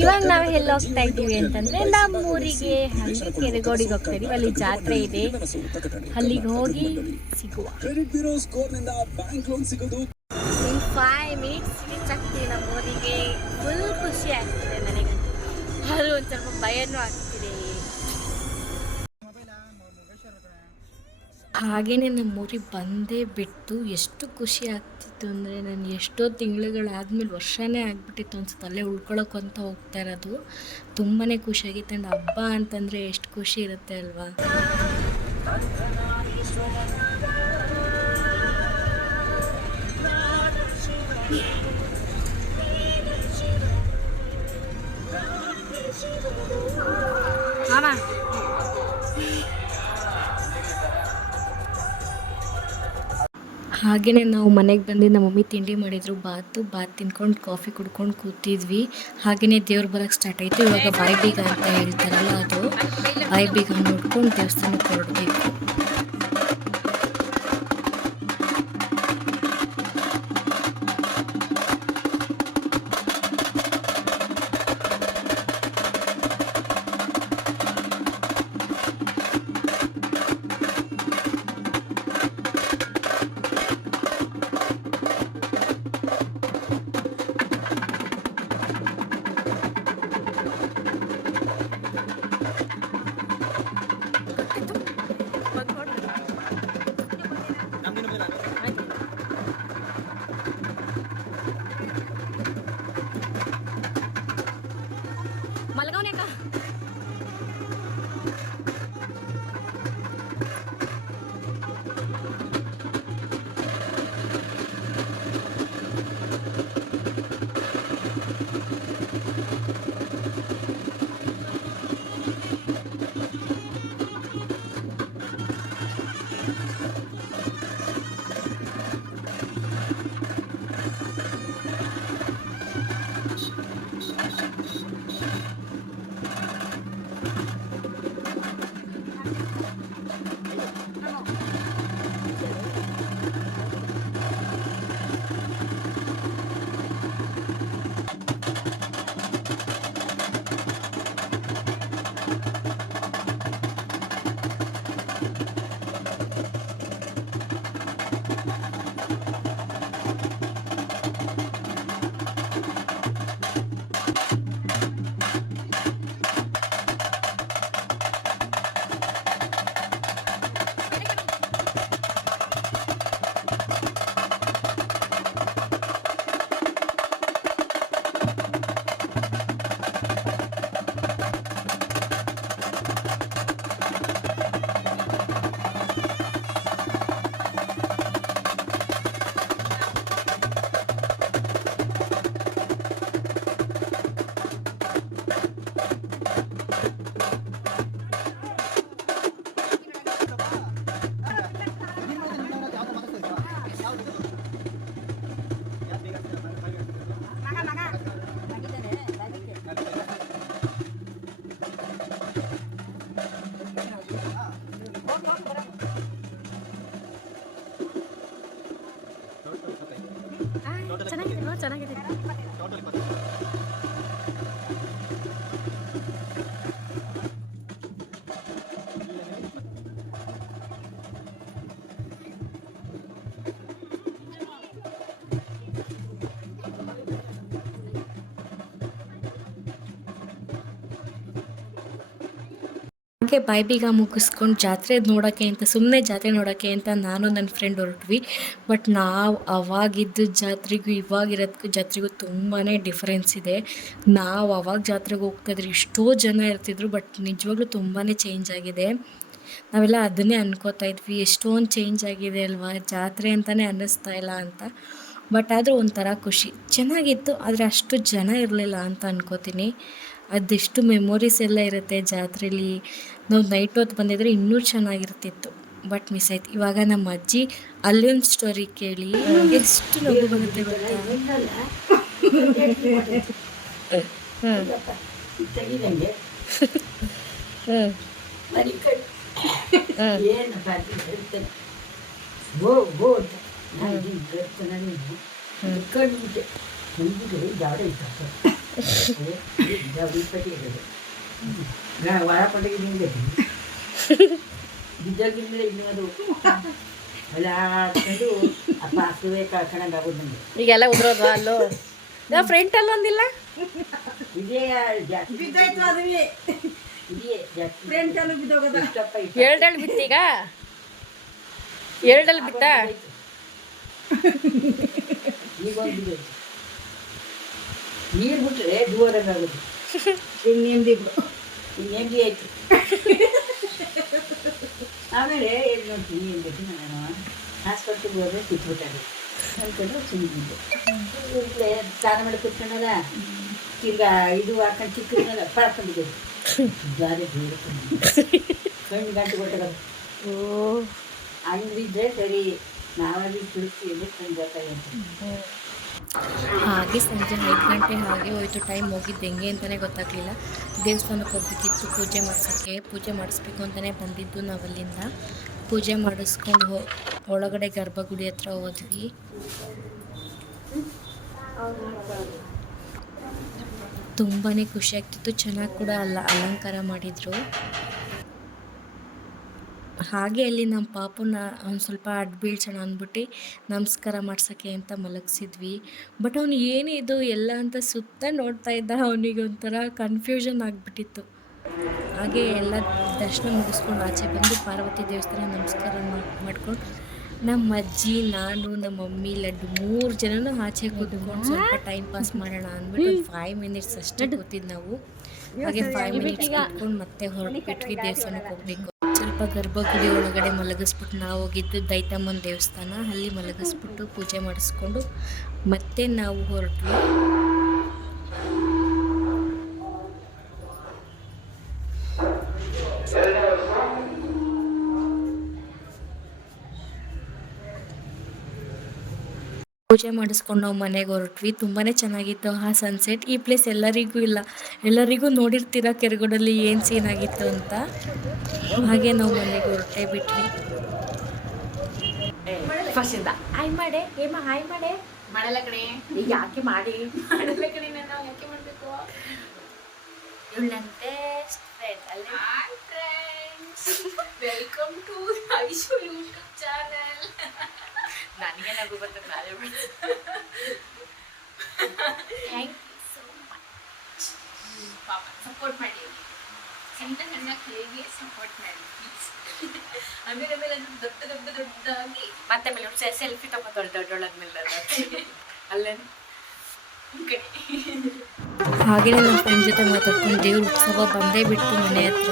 ಇವಾಗ ನಾವು ಎಲ್ಲಿ ಹೋಗ್ತಾ ಇದ್ದೀವಿ ಅಂತಂದ್ರೆ ನಮ್ಮೂರಿಗೆ ಅಂದ್ರೆ ಕೆರೆಗೋಡಿಗೆ ಹೋಗ್ತಾ ಇದೀವಿ ಅಲ್ಲಿ ಜಾತ್ರೆ ಇದೆ. ಅಲ್ಲಿಗೆ ಹೋಗಿ ಸಿಗುವ. ಫೈವ್ ಮಿನಿಟ್ಸ್ ರೀಚ್ ಆಗ್ತೀವಿ ನಮ್ಮೂರಿಗೆ. ಫುಲ್ ಖುಷಿ ಆಗ್ತಿದೆ ನನಗೆ ಅದು ಒಂದು ಸ್ವಲ್ಪ ಭಯನೂ ಆಗ್ತಿದೆ. ಹಾಗೇನೆ ನಮ್ಮೂರಿಗೆ ಬಂದೇ ಬಿಟ್ಟು ಎಷ್ಟು ಖುಷಿ ಆಗ್ತಿತ್ತು ಅಂದರೆ ನಾನು ಎಷ್ಟೋ ತಿಂಗಳುಗಳಾದ್ಮೇಲೆ ವರ್ಷನೇ ಆಗ್ಬಿಟ್ಟಿತ್ತು ಅನ್ಸುತ್ತೆ. ಅಲ್ಲೇ ಉಳ್ಕೊಳಕ್ಕೆ ಅಂತ ಹೋಗ್ತಾ ಇರೋದು. ತುಂಬಾ ಖುಷಿಯಾಗಿತ್ತು. ಆ್ಯಂಡ್ ಹಬ್ಬ ಅಂತಂದರೆ ಎಷ್ಟು ಖುಷಿ ಇರುತ್ತೆ ಅಲ್ವಾ? ಮಾಮ ಹಾಗೆಯೇ ನಾವು ಮನೆಗೆ ಬಂದು ನಮ್ಮ ಮಮ್ಮಿ ತಿಂಡಿ ಮಾಡಿದ್ರು, ಬಾತು, ಬಾತ್ ತಿನ್ಕೊಂಡು ಕಾಫಿ ಕುಡ್ಕೊಂಡು ಕೂತಿದ್ವಿ. ಹಾಗೆಯೇ ದೇವ್ರು ಬರೋಕ್ಕೆ ಸ್ಟಾರ್ಟ್ ಆಯಿತು. ಇವಾಗ ಬಾಯಿ ಬೀಗ ಅಂತ ಹೇಳ್ತಾರಲ್ಲ ಅದು. ಬಾಯಿ ಬೀಗ ನೋಡ್ಕೊಂಡು ದೇವಸ್ಥಾನಕ್ಕೆ ಹೊರಡಬೇಕು. 哎呦 ಚೆನ್ನಾಗಿದೆ ಚೆನ್ನಾಗಿದೆ ಹಾಗೆ ಬಾಯಿ ಬೀಗ ಮುಗಿಸ್ಕೊಂಡು ಜಾತ್ರೆ ನೋಡೋಕ್ಕೆ ಅಂತ ಸುಮ್ಮನೆ ಜಾತ್ರೆ ನೋಡೋಕ್ಕೆ ಅಂತ ನಾನು ನನ್ನ ಫ್ರೆಂಡ್ ಹೊರಟ್ವಿ. ಬಟ್ ನಾವು ಅವಾಗಿದ್ದ ಜಾತ್ರೆಗೂ ಇವಾಗಿರೋದಕ್ಕೂ ಜಾತ್ರೆಗೂ ತುಂಬಾ ಡಿಫ್ರೆನ್ಸ್ ಇದೆ. ನಾವು ಅವಾಗ ಜಾತ್ರೆಗೆ ಹೋಗ್ತಾಯಿದ್ರೆ ಎಷ್ಟೋ ಜನ ಇರ್ತಿದ್ರು ಬಟ್ ನಿಜವಾಗ್ಲೂ ತುಂಬಾ ಚೇಂಜ್ ಆಗಿದೆ. ನಾವೆಲ್ಲ ಅದನ್ನೇ ಅನ್ಕೋತಾ ಇದ್ವಿ, ಎಷ್ಟೊಂದು ಚೇಂಜ್ ಆಗಿದೆ ಅಲ್ವಾ, ಜಾತ್ರೆ ಅಂತಲೇ ಅನ್ನಿಸ್ತಾ ಇಲ್ಲ ಅಂತ. ಬಟ್ ಆದರೂ ಒಂಥರ ಖುಷಿ ಚೆನ್ನಾಗಿತ್ತು ಆದರೆ ಅಷ್ಟು ಜನ ಇರಲಿಲ್ಲ ಅಂತ ಅನ್ಕೋತೀನಿ ಅದೆಷ್ಟು ಮೆಮೊರೀಸ್ ಎಲ್ಲ ಇರುತ್ತೆ ಜಾತ್ರೆಲಿ ನಾವು ನೈಟ್ ಹೊತ್ತು ಬಂದಿದ್ರೆ ಇನ್ನೂ ಚೆನ್ನಾಗಿರ್ತಿತ್ತು ಬಟ್ ಮಿಸ್ ಆಯ್ತು ಇವಾಗ ನಮ್ಮ ಅಜ್ಜಿ ಅಲ್ಲೊಂದು ಸ್ಟೋರಿ ಕೇಳಿ ಎಷ್ಟು ನಗು ಬರುತ್ತೆ ಗೊತ್ತಾ ತೆಗಿದಂಗೆ ಹ್ಮ್ ಮನೆ ಕಣ್ಣಿಗೆ ಏನು ಹೇಳ್ತೇನೆ ಗೋ ಗೋ ಅಂತ ನಾನು ಹೇಳ್ತಾನೆ ಕಂಡುಬಿಟ್ಟೆ ಜಾಡ ಇತ್ತು ಇಪ್ಪತ್ತಿ ಇರೋದು ನಾ ಒಳ ಪಟ್ಟಿಗೆ ನಿಂಗೆ ಇನ್ನು ಅದು ಎಲ್ಲ ಹಾಕೊಂಡು ಅಪ್ಪ ಹಸುವೆ ಕಳ್ಕೊಂಡಂಗೆ ಆಗೋದು ನಮಗೆ ಈಗೆಲ್ಲ ಉದ್ರೋದ್ವಾ ಅಲ್ಲೋ. ನಾವು ಫ್ರೆಂಟ್ ಅಲ್ಲಿ ಒಂದಿಲ್ಲ? ಇದೇ ಜಾಸ್ತಿ. ಬಿದ್ದೋಯ್ತು ಅದುವೆ ಇದೇ ಜಾಸ್ತಿ ಫ್ರೆಂಟಲ್ಲೂ ಬಿದ್ದೋಗದ? ಇಷ್ಟಪ್ಪ ಇಷ್ಟ ಎರಡಲ್ಲಿ ಬಿತ್ತೀಗ? ಎರಡಲ್ಲಿ ಬಿತ್ತ? ಈಗ ನೀರು ಬಿಟ್ರೆ ದೂರಂಗೆ ಆಗೋದು ಇನ್ನೇಂದಿದ್ರು ಇನ್ನೇನು ಆಯ್ತು. ಆಮೇಲೆ ಏನು ನೋಡ್ತೀನಿ ಏನು ಬೇಕು ನಾನು? ಹಾಸ್ಪಿಟ್ಲಿಗೆ ಹೋದ್ರೆ ಸಿಕ್ಬಿಟ್ಟಾಗ ಅಂದ್ಕೊಂಡು ಸುಮ್ಮನಿದ್ದೆ ಇಲ್ಲೇ ಸ್ನಾನ ಮಾಡಿ ಕೂತ್ಕೊಂಡದ ಈಗ ಇದು ಹಾಕೊಂಡು ಚಿಕ್ಕದಲ್ಲ ಪಾಡ್ಕೊಂಡಿದ್ದೆ ದಾರಿ ದೂರ ಕಣ್ಣು ಗಂಟು ಕೊಟ್ಟದ ಓ. ಹಂಗಿದ್ರೆ ಸರಿ. ಬರ್ತಾರೆ ಹಾಗೆ ಸಂಜೆ ಐದು ಗಂಟೆ ಹಾಗೆ ಹೋಯ್ತು, ಟೈಮ್ ಹೋಗಿದ್ದು ಹೆಂಗೆ ಅಂತಲೇ ಗೊತ್ತಾಗಲಿಲ್ಲ. ದೇವಸ್ಥಾನಕ್ಕೆ ಹೋಗ್ಬೇಕಿತ್ತು, ಪೂಜೆ ಮಾಡ್ಸೋಕ್ಕೆ. ಪೂಜೆ ಮಾಡಿಸ್ಬೇಕು ಅಂತಲೇ ಬಂದಿದ್ದು ನಾವಲ್ಲಿಂದ. ಪೂಜೆ ಮಾಡಿಸ್ಕೊಂಡು ಹೋ, ಒಳಗಡೆ ಗರ್ಭಗುಡಿ ಹತ್ರ ಹೋದ್ವಿ. ತುಂಬಾ ಖುಷಿ ಆಗ್ತಿತ್ತು. ಚೆನ್ನಾಗಿ ಕೂಡ ಅಲ್ಲ ಅಲಂಕಾರ ಮಾಡಿದರು. ಹಾಗೆ ಅಲ್ಲಿ ನಮ್ಮ ಪಾಪುನ ಒಂದು ಸ್ವಲ್ಪ ಅಡ್ಡ ಬೀಳ್ಸೋಣ ಅಂದ್ಬಿಟ್ಟು ನಮಸ್ಕಾರ ಮಾಡ್ಸೋಕ್ಕೆ ಅಂತ ಮಲಗಿಸಿದ್ವಿ. ಬಟ್ ಅವನು ಏನಿದು ಎಲ್ಲ ಅಂತ ಸುತ್ತ ನೋಡ್ತಾ ಇದ್ದ ಅವನಿಗೆ ಒಂಥರ ಕನ್ಫ್ಯೂಷನ್ ಆಗಿಬಿಟ್ಟಿತ್ತು. ಹಾಗೆ ಎಲ್ಲ ದರ್ಶನ ಮುಗಿಸ್ಕೊಂಡು ಆಚೆ ಬಂದು ಪಾರ್ವತಿ ದೇವಸ್ಥಾನ ನಮಸ್ಕಾರ ಮಾಡ್- ಮಾಡ್ಕೊಂಡು ನಮ್ಮ ಅಜ್ಜಿ, ನಾನು, ನಮ್ಮ ಮಮ್ಮಿ, ಲಡ್ಡು ಮೂರು ಜನನೂ ಆಚೆ ಕೂತ್ಕೊಂಡು ಸ್ವಲ್ಪ ಟೈಮ್ ಪಾಸ್ ಮಾಡೋಣ ಅಂದ್ಬಿಟ್ಟು ಫೈವ್ ಮಿನಿಟ್ಸ್ ಅಷ್ಟೇ ಕೂತಿದ್ದು ನಾವು. ಹಾಗೆ ಫೈವ್ ಮಿನಿಟ್ಸ್ ಕೂತ್ಕೊಂಡು ಮತ್ತೆ ಹೊರಟ್ಬಿಟ್ವಿ ದೇವಸ್ಥಾನಕ್ಕೆ ಹೋಗ್ಬೇಕು. ಸ್ವಲ್ಪ ಗರ್ಭಗುಡಿ ಒಳಗಡೆ ಮಲಗಿಸ್ಬಿಟ್ಟು ನಾವು ಹೋಗಿದ್ದು ದೈತಮ್ಮನ ದೇವಸ್ಥಾನ. ಅಲ್ಲಿ ಮಲಗಿಸ್ಬಿಟ್ಟು ಪೂಜೆ ಮಾಡಿಸ್ಕೊಂಡು ಮತ್ತೆ ನಾವು ಹೊರಟ್ವಿ. ಪೂಜೆ ಮಾಡಿಸ್ಕೊಂಡು ನಾವು ಮನೆಗೆ ಹೊರಟ್ವಿ. ತುಂಬಾ ಚೆನ್ನಾಗಿತ್ತು ಆ ಸನ್ಸೆಟ್ ಈ ಪ್ಲೇಸ್ ಎಲ್ಲರಿಗೂ ಇಲ್ಲ. ಎಲ್ಲರಿಗೂ ನೋಡಿರ್ತೀರ ಕೆರೆಗೋಡಲ್ಲಿ ಏನು ಸೀನ್ ಆಗಿತ್ತು ಅಂತ? ಹಾಗೆ ನಾವು ಮನೆಗೆ ಹೊರಟೇ ಬಿಟ್ವಿ. ಫಸ್ಟಿಂದ ಹಾಯ್ ಮಾಡೆ ಏಮ ಹಾಯ್ ಮಾಡೆ. ಮಾಡಲ್ಲ ಕಣೆ. ಈಗ ಯಾಕೆ ಮಾಡಿ? ಮಾಡಲ್ಲ ಕಣೆ ನಾನು ಯಾಕೆ ಮಾಡಬೇಕು? ಇವಳು ನನ್ನ ಬೆಸ್ಟ್ ಫ್ರೆಂಡ್ ಅಲ್ಲೇ. Hi friends welcome to Aishu YouTube channel ನನಗೆ ನಗು ಬರ್ತದೆ ನಾನೇ ಥ್ಯಾಂಕ್ ಯು ಸೋ ಮಚ್ ಪಾಪ ಸಪೋರ್ಟ್ ಮಾಡಿ ಸಣ್ಣ ಸಣ್ಣ ಕಲೆಗೆ ಸಪೋರ್ಟ್ ಮಾಡಿ ಪ್ಲೀಸ್ ಆಮೇಲೆ ಆಮೇಲೆ ಅದು ದೊಡ್ಡ ದೊಡ್ಡ ದೊಡ್ಡದಾಗಿ ಮತ್ತೆ ಮೇಲೆ ಸೆಲ್ಫಿ ತಗೋತಾಳೆ ದೊಡ್ಡೊಳಗ್ಮೇಲೆ ಅಲ್ಲೇ ಕಡೆ ಹಾಗೆ ನಮ್ಮ ಫ್ರೆಂಡ್ ಜೊತೆ ಮಾತಾಡ್ಕೊಂಡು ದೇವ್ರ ಉತ್ಸವ ಬಂದೇ ಬಿಟ್ಟು ಮನೆ ಹತ್ರ.